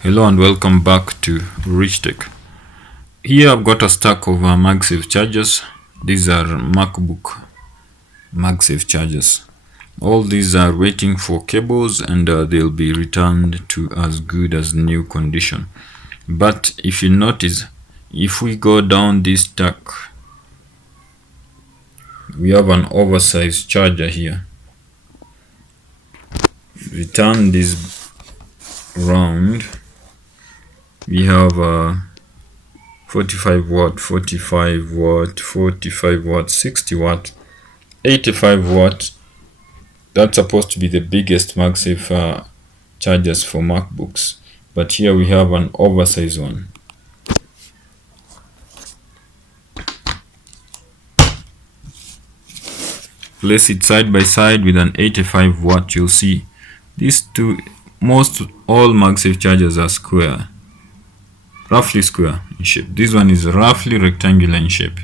Hello and welcome back to Rich Tech. Here I've got a stack of magsafe chargers. These are MacBook magsafe chargers. All these are waiting for cables and they'll be returned to as good as new condition. But if you notice, if we go down this stack, we have an oversized charger here. Return this round. We have 45 watt, 45 watt, 45 watt, 60 watt, 85 watt. That's supposed to be the biggest MagSafe chargers for MacBooks, but here we have an oversized one. Place it side by side with an 85 watt. You'll see these two, most all MagSafe chargers are square, roughly square in shape. This one is roughly rectangular in shape.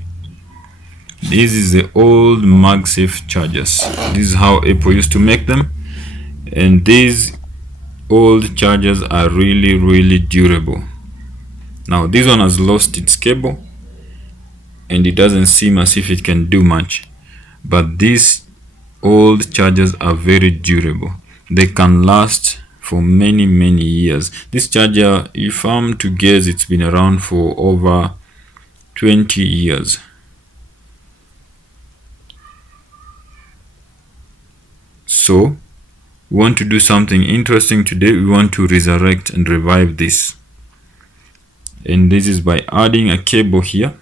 This is the old MagSafe chargers. This is how Apple used to make them, and these old chargers are really durable. Now this one has lost its cable and it doesn't seem as if it can do much, but these old chargers are very durable. They can last for many years. This charger, if I'm to guess, it's been around for over 20 years. So we want to do something interesting today. We want to resurrect and revive this, and this is by adding a cable here.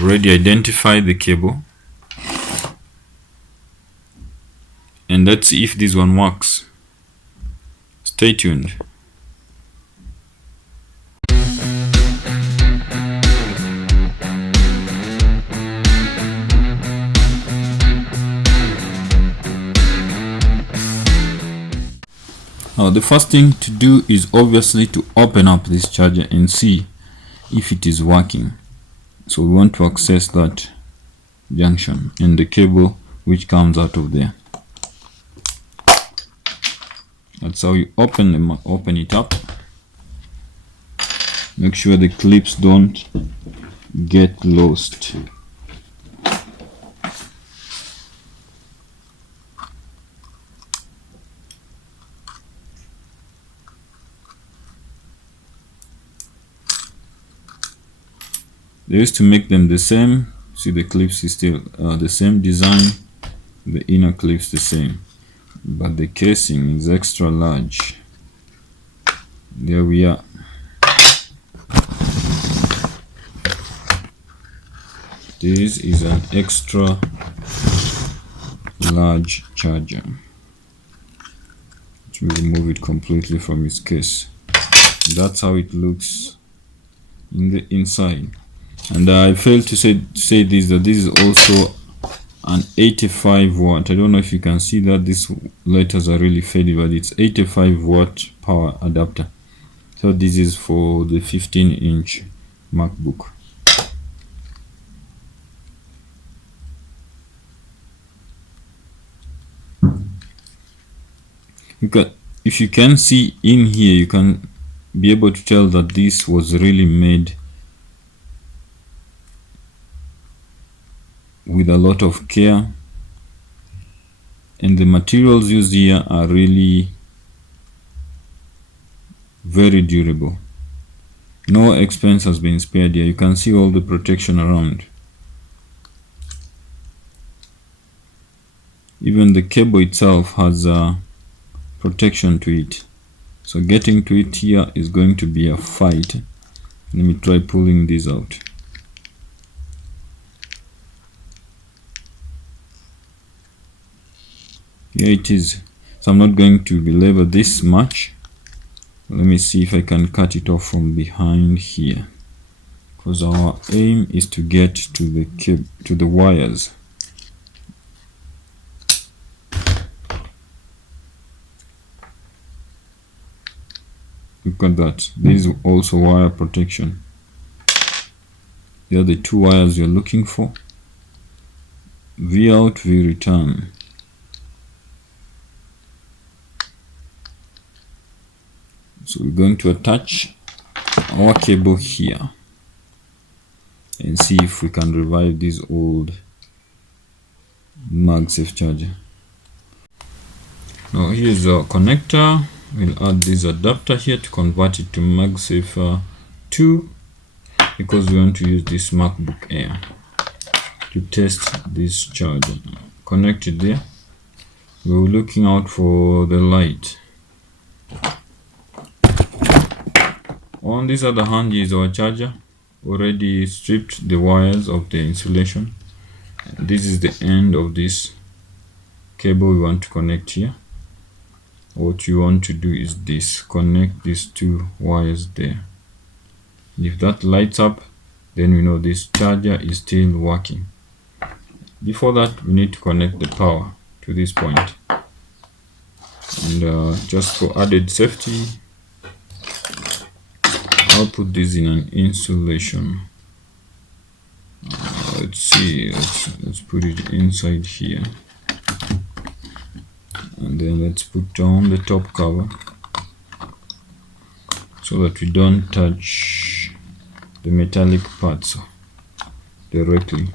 Already identified the cable, and let's see if this one works. Stay tuned. Now the first thing to do is obviously to open up this charger and see if it is working. So we want to access that junction and the cable which comes out of there. That's how you open it up. Make sure the clips don't get lost. They used to make them the same. See, the clips is still the same design, the inner clips the same, but the casing is extra large. There we are. This is an extra large charger. Let me remove it completely from its case. That's how it looks in the inside. And I failed to say this, that this is also an 85 watt. I don't know if you can see that these letters are really faded, but it's 85 watt power adapter. So this is for the 15-inch MacBook. If you can see in here, you can be able to tell that this was really made with a lot of care, and the materials used here are really very durable. No expense has been spared here. You can see all the protection around. Even the cable itself has a protection to it, so getting to it here is going to be a fight. Let me try pulling this out. Here it is. So I'm not going to belabor this much. Let me see if I can cut it off from behind here, because our aim is to get to the wires. Look at that. This is also wire protection. Here are the two wires you're looking for. V out, V return. So we're going to attach our cable here and see if we can revive this old MagSafe charger. Now here's our connector. We'll add this adapter here to convert it to MagSafe 2 because we want to use this MacBook Air to test this charger. Connect it there. We're looking out for the light. On this other hand is our charger. Already stripped the wires of the insulation. This is the end of this cable we want to connect here. What you want to do is this: connect these two wires there. If that lights up, then we know this charger is still working. Before that, we need to connect the power to this point. And just for added safety, I'll put this in an insulation. Let's see, let's put it inside here. And then let's put down the top cover so that we don't touch the metallic parts directly.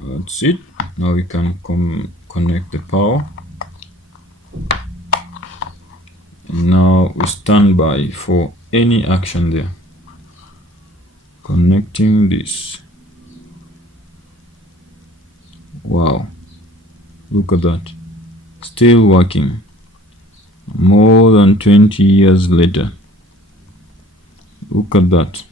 That's it. Now we can connect the power. And now we stand by for any action there. Connecting this. Wow. Look at that. Still working. More than 20 years later. Look at that.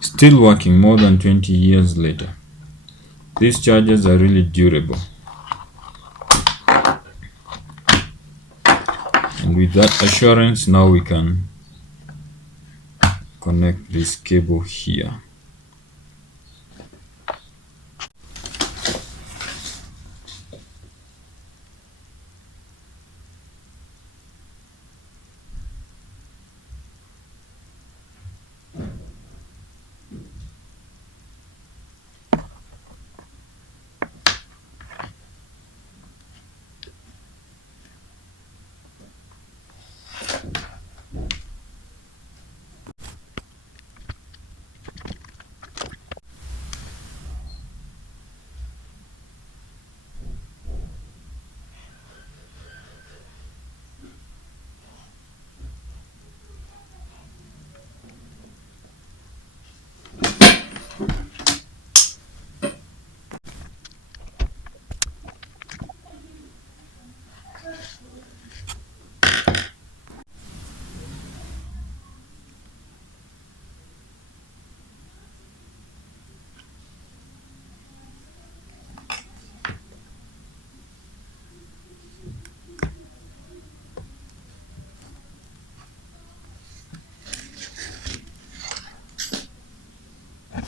Still working more than 20 years later. These chargers are really durable. And with that assurance, now we can connect this cable here.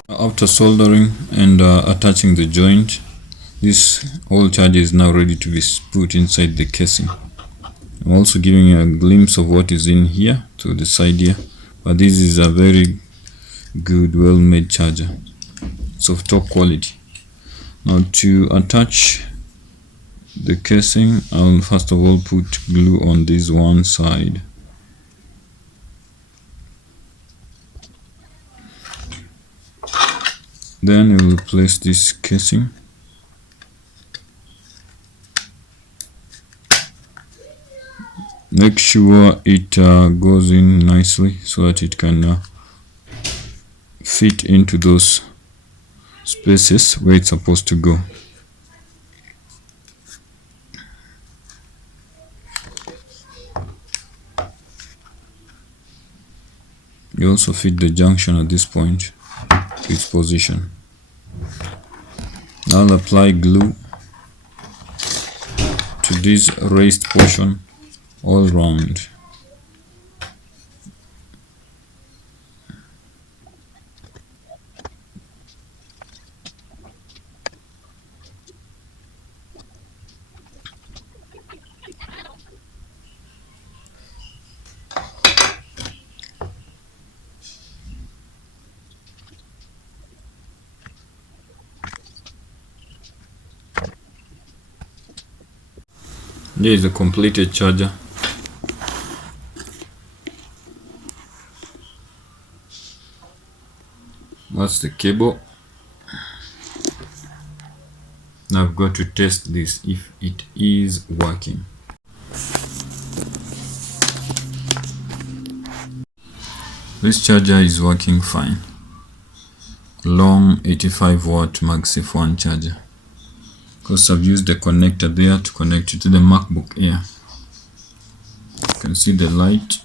After soldering and attaching the joint, this whole charger is now ready to be put inside the casing. I'm also giving you a glimpse of what is in here to the side here, but this is a very good, well-made charger. It's of top quality. Now to attach the casing, I'll first of all put glue on this one side. Then we will place this casing. Make sure it goes in nicely so that it can fit into those spaces where it's supposed to go. You also fit the junction at this point to its position. Now apply glue to this raised portion all round. Here is a completed charger. That's the cable. Now I've got to test this if it is working. This charger is working fine. Long 85 watt MagSafe 1 charger. Of course, I've used the connector there to connect it to the MacBook Air. You can see the light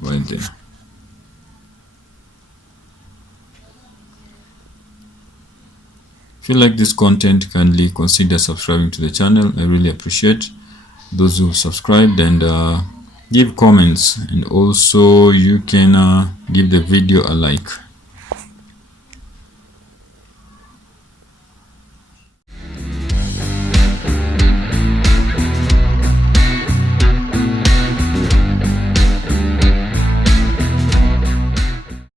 right there. If you like this content, kindly consider subscribing to the channel. I really appreciate those who subscribed, and give comments, and also you can give the video a like.